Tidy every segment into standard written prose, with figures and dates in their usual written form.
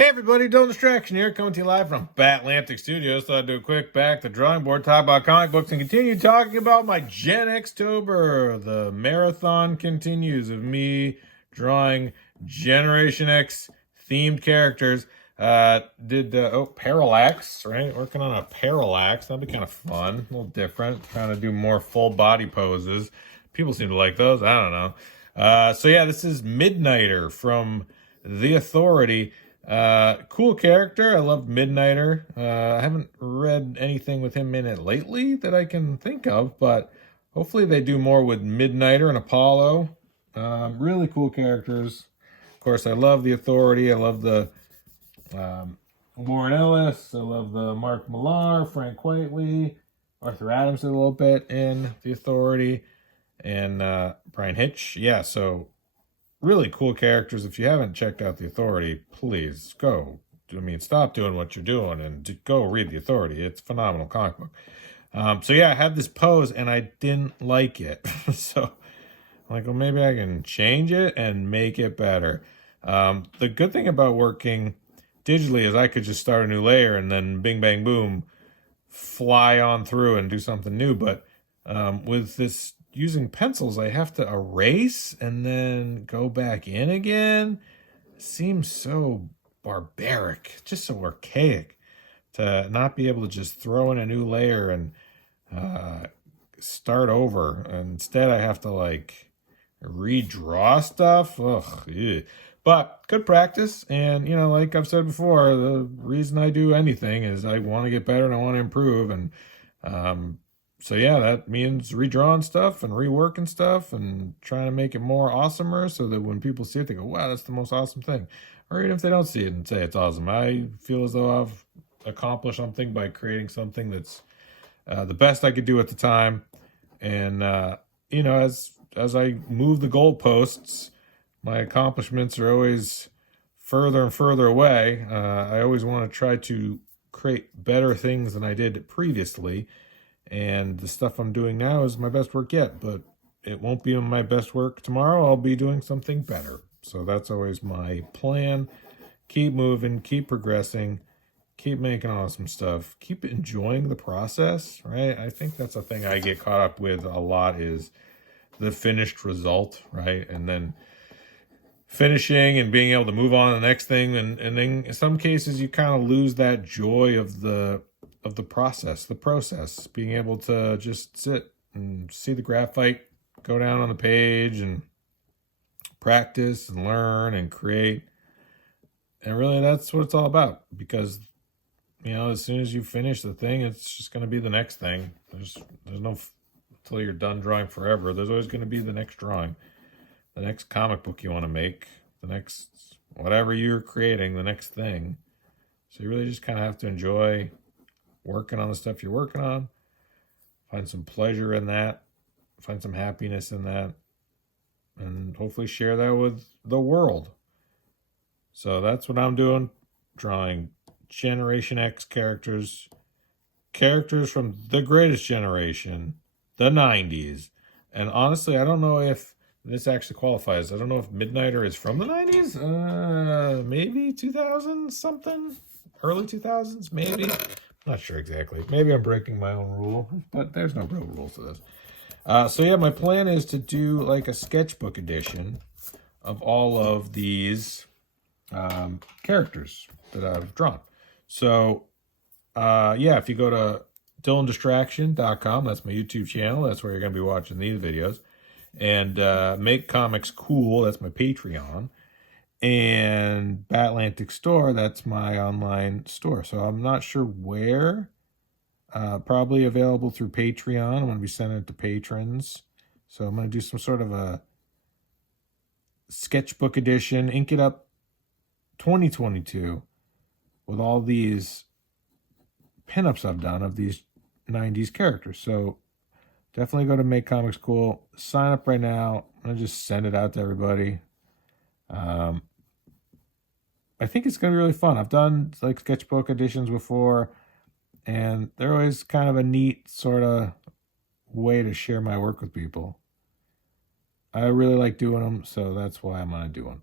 Hey everybody, Dylan Distraction here, coming to you live from Batlantic Studios. Thought I'd do a quick back to the drawing board, talk about comic books, and continue talking about my Gen Xtober. The marathon continues of me drawing Generation X themed characters. Parallax, right? Working on a Parallax. That'd be kind of fun, a little different. Trying to do more full body poses. People seem to like those. I don't know. So yeah, this is Midnighter from The Authority. Cool character. I love Midnighter. I haven't read anything with him in it lately that I can think of, but hopefully they do more with Midnighter and Apollo. Really cool characters. Of course, I love The Authority. I love the Warren Ellis. I love the Mark Millar, Frank Whiteley, Arthur Adams did a little bit in The Authority, and Brian Hitch. Yeah, so really cool characters. If you haven't checked out The Authority, please go. Stop doing what you're doing and go read The Authority. It's a phenomenal comic book. So yeah, I had this pose and I didn't like it. So I'm like, well, maybe I can change it and make it better. The good thing about working digitally is I could just start a new layer and then bing, bang, boom, fly on through and do something new. But with this using pencils, I have to erase and then go back in again. It seems so barbaric, just so archaic to not be able to just throw in a new layer and start over. Instead, I have to like redraw stuff. Ugh. Ew. But good practice. And, like I've said before, the reason I do anything is I want to get better and I want to improve. And so yeah, that means redrawing stuff and reworking stuff and trying to make it more awesomer so that when people see it, they go, wow, that's the most awesome thing. Or even if they don't see it and say it's awesome, I feel as though I've accomplished something by creating something that's the best I could do at the time. And, as I move the goalposts, my accomplishments are always further and further away. I always want to try to create better things than I did previously. And the stuff I'm doing now is my best work yet, but it won't be my best work tomorrow. I'll be doing something better. So that's always my plan. Keep moving, keep progressing, keep making awesome stuff, keep enjoying the process, right? I think that's a thing I get caught up with a lot is the finished result, right? And then finishing and being able to move on to the next thing. And then in some cases you kind of lose that joy of the process, being able to just sit and see the graphite go down on the page and practice and learn and create. And really that's what it's all about, because as soon as you finish the thing, it's just going to be the next thing. There's no until you're done drawing forever. There's always going to be the next drawing, the next comic book you want to make, the next whatever you're creating, the next thing. So you really just kind of have to enjoy working on the stuff you're working on, find some pleasure in that, find some happiness in that, and hopefully share that with the world. So that's what I'm doing, drawing Generation X characters from the greatest generation, the 90s. And honestly, I don't know if this actually qualifies. I don't know if Midnighter is from the 90s, maybe 2000 something, early 2000s, maybe. Not sure exactly. Maybe I'm breaking my own rule, but there's no real rules to this. So yeah, my plan is to do like a sketchbook edition of all of these characters that I've drawn. So yeah, if you go to DylanDistraction.com, that's my YouTube channel. That's where you're going to be watching these videos. And Make Comics Cool, that's my Patreon. And Batlantic Store, that's my online store. So I'm not sure where. Probably available through Patreon. I'm going to be sending it to patrons. So I'm going to do some sort of a sketchbook edition, Ink It Up 2022, with all these pinups I've done of these 90s characters. So definitely go to Make Comics Cool. Sign up right now. I'm going to just send it out to everybody. I think it's going to be really fun. I've done like sketchbook editions before, and they're always kind of a neat sort of way to share my work with people. I really like doing them, so that's why I'm going to do one.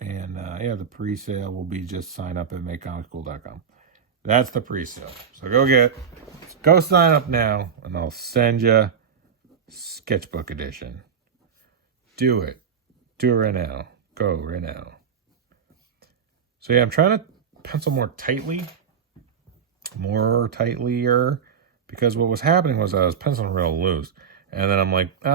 And yeah, the pre-sale will be just sign up at makecomicschool.com. That's the pre-sale. So go sign up now, and I'll send you Sketchbook Edition. Do it. Do it right now. Go right now. So yeah, I'm trying to pencil more tightlier, because what was happening was I was penciling real loose. And then I'm like, the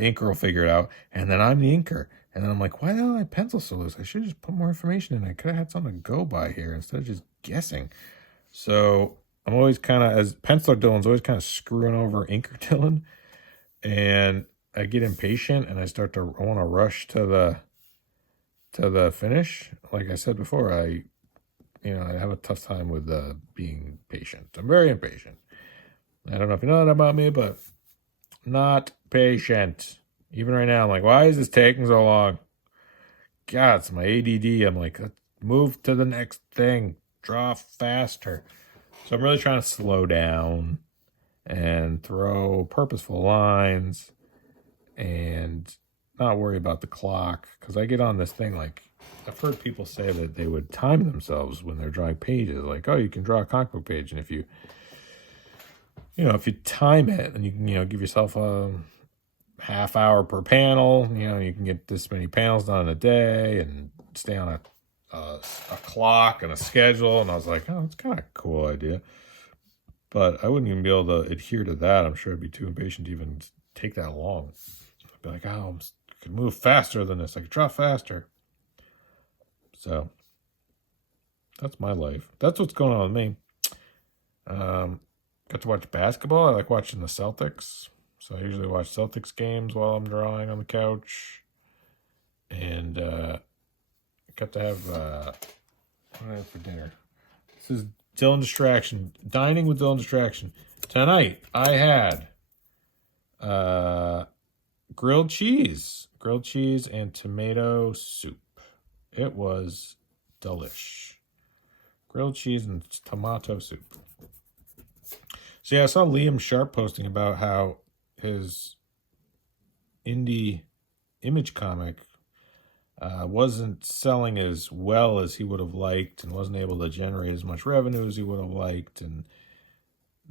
inker will figure it out. And then I'm the inker. And then I'm like, why the hell did I pencil so loose? I should have just put more information in. I could have had something to go by here instead of just guessing. So I'm always kind of, as penciler Dylan's always kind of screwing over inker Dylan. And I get impatient and I want to rush to the finish. Like I said before, I have a tough time with being patient. I'm very impatient. I don't know if you know that about me, but not patient. Even right now, I'm like, why is this taking so long? God, it's my ADD. I'm like, move to the next thing. Draw faster. So I'm really trying to slow down and throw purposeful lines and not worry about the clock. Because I get on this thing, like, I've heard people say that they would time themselves when they're drawing pages. Like, oh, you can draw a comic book page, and if you time it, and you can, give yourself a half hour per panel, you can get this many panels done in a day and stay on a clock and a schedule. And I was like, oh, it's kind of a cool idea. But I wouldn't even be able to adhere to that. I'm sure I'd be too impatient to even take that long. I'd be like, oh, I could move faster than this. I could draw faster. So that's my life. That's what's going on with me. Got to watch basketball. I like watching the Celtics. So I usually watch Celtics games while I'm drawing on the couch. And got to have, what did I have for dinner? This is Dylan Distraction. Dining with Dylan Distraction. Tonight, I had grilled cheese and tomato soup. It was delish. Grilled cheese and tomato soup. So yeah, I saw Liam Sharp posting about how his indie Image comic wasn't selling as well as he would have liked and wasn't able to generate as much revenue as he would have liked, and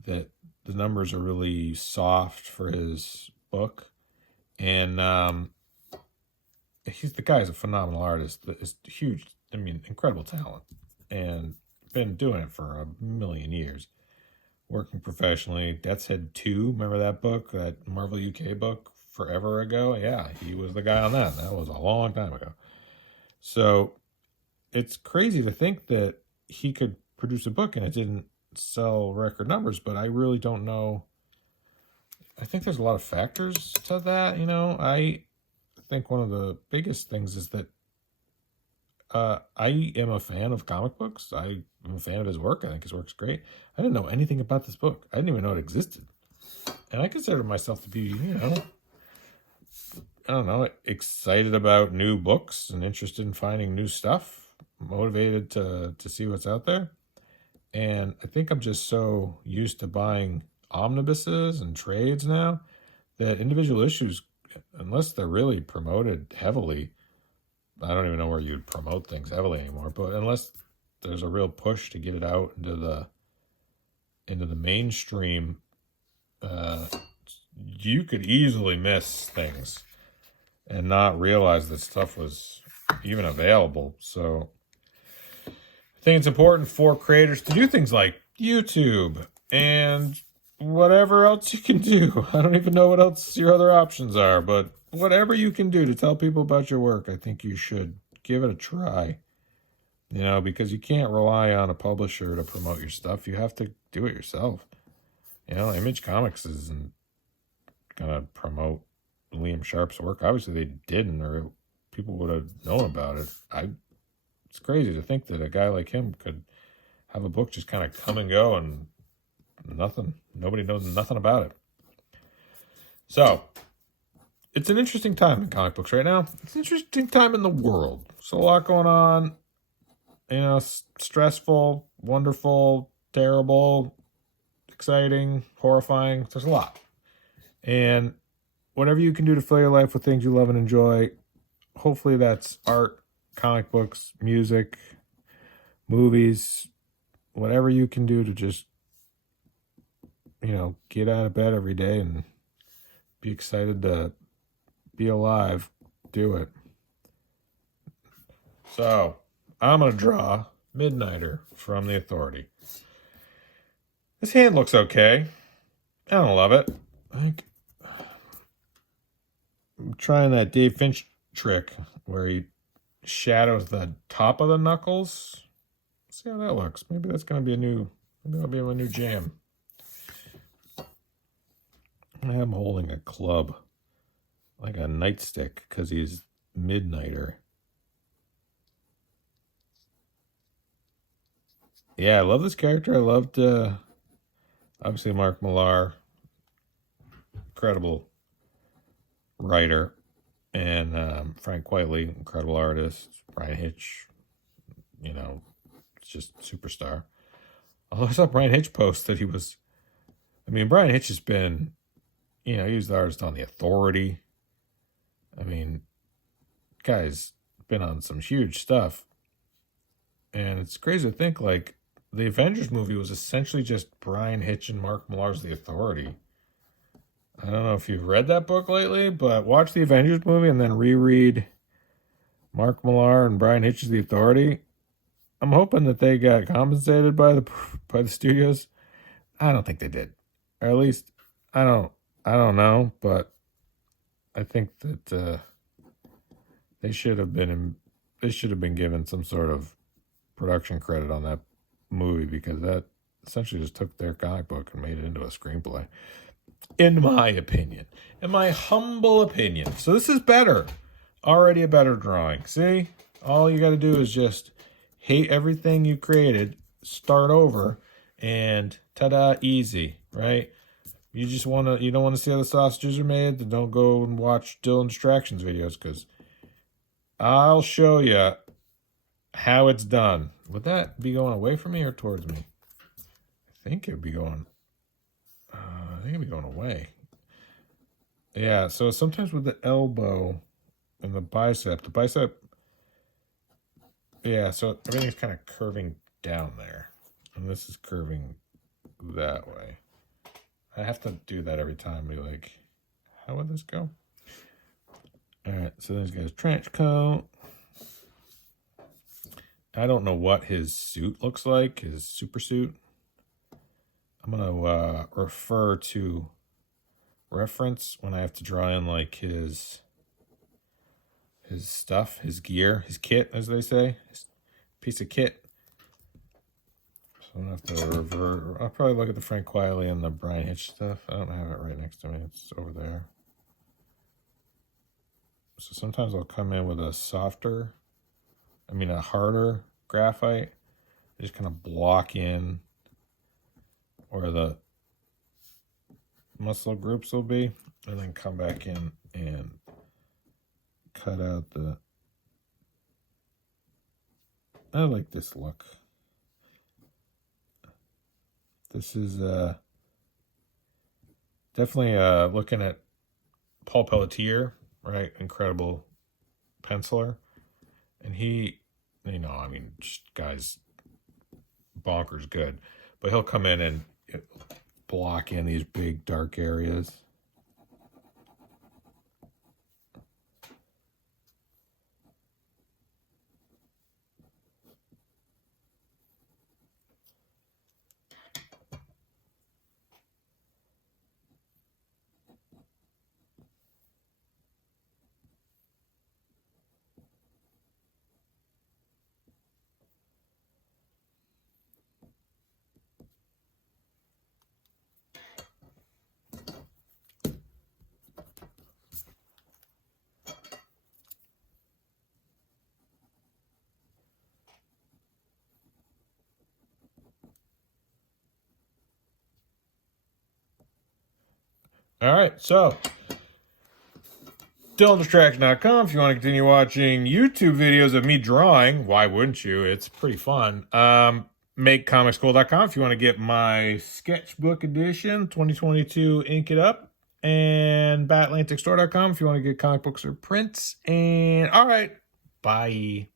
that the numbers are really soft for his book. And the guy's a phenomenal artist. It's huge, incredible talent, and been doing it for a million years, working professionally. Death's Head 2, remember that book, that Marvel UK book forever ago? Yeah, he was the guy on that. That was a long time ago. So it's crazy to think that he could produce a book and it didn't sell record numbers, but I really don't know. I think there's a lot of factors to that. I think one of the biggest things is that I am a fan of comic books. I am a fan of his work. I think his work's great. I didn't know anything about this book. I didn't even know it existed. And I consider myself to be, I don't know, excited about new books and interested in finding new stuff, motivated to see what's out there. And I think I'm just so used to buying omnibuses and trades now that individual issues, unless they're really promoted heavily, I don't even know where you'd promote things heavily anymore, but unless there's a real push to get it out into the mainstream, you could easily miss things and not realize that stuff was even available. So I think it's important for creators to do things like YouTube and whatever else you can do. I don't even know what else your other options are, but whatever you can do to tell people about your work, I think you should give it a try. Because you can't rely on a publisher to promote your stuff. You have to do it yourself. Image Comics isn't going to promote Liam Sharp's work. Obviously they didn't, or people would have known about it. It's crazy to think that a guy like him could have a book just kind of come and go and nobody knows nothing about it. So it's an interesting time in comic books right now. It's an interesting time in the world. So a lot going on, stressful, wonderful, terrible, exciting, horrifying. There's a lot. And whatever you can do to fill your life with things you love and enjoy, hopefully that's art, comic books, music, movies, whatever you can do to just, get out of bed every day and be excited to be alive, do it. So, I'm going to draw Midnighter from The Authority. This hand looks okay. I don't love it. I'm trying that Dave Finch trick where he shadows the top of the knuckles. Let's see how that looks. Maybe that's going to be maybe that'll be my new jam. I'm holding a club, like a nightstick, because he's Midnighter. Yeah, I love this character. I loved, obviously, Mark Millar, incredible writer, and Frank Quitely, incredible artist. Brian Hitch, just superstar. Although I saw Brian Hitch post that Brian Hitch has been, he was the artist on The Authority. Guy's been on some huge stuff. And it's crazy to think, like, the Avengers movie was essentially just Brian Hitch and Mark Millar's The Authority. I don't know if you've read that book lately, but watch the Avengers movie and then reread Mark Millar and Brian Hitch's The Authority. I'm hoping that they got compensated by the studios. I don't think they did. Or at least, I don't know, but I think that they should have been given some sort of production credit on that movie, because that essentially just took their comic book and made it into a screenplay, in my opinion, in my humble opinion. So this is better, already a better drawing. See, all you got to do is just hate everything you created, start over, and ta-da, easy, right? You don't want to see how the sausages are made, then don't go and watch Dylan Distractions videos, because I'll show you how it's done. Would that be going away from me or towards me? I think it'd be going away. Yeah, so sometimes with the elbow and the bicep, yeah, so everything's kind of curving down there. And this is curving that way. I have to do that every time. Be like, how would this go? All right, so this guy's trench coat. I don't know what his suit looks like, his super suit. I'm going to reference when I have to draw in like his stuff, his gear, his kit, as they say, his piece of kit. So I'm going to have to revert. I'll probably look at the Frank Quitely and the Brian Hitch stuff. I don't have it right next to me. It's over there. So sometimes I'll come in with a harder graphite. Just kind of block in where the muscle groups will be, and then come back in and cut out I like this look. This is definitely looking at Paul Pelletier, right? Incredible penciler. And he, just guy's bonkers good. But he'll come in and block in these big dark areas. All right, so DylanDistraction.com if you want to continue watching YouTube videos of me drawing. Why wouldn't you? It's pretty fun. MakeComicsCool.com if you want to get my sketchbook edition, 2022 Ink It Up. And BatAtlanticStore.com if you want to get comic books or prints. And all right, bye.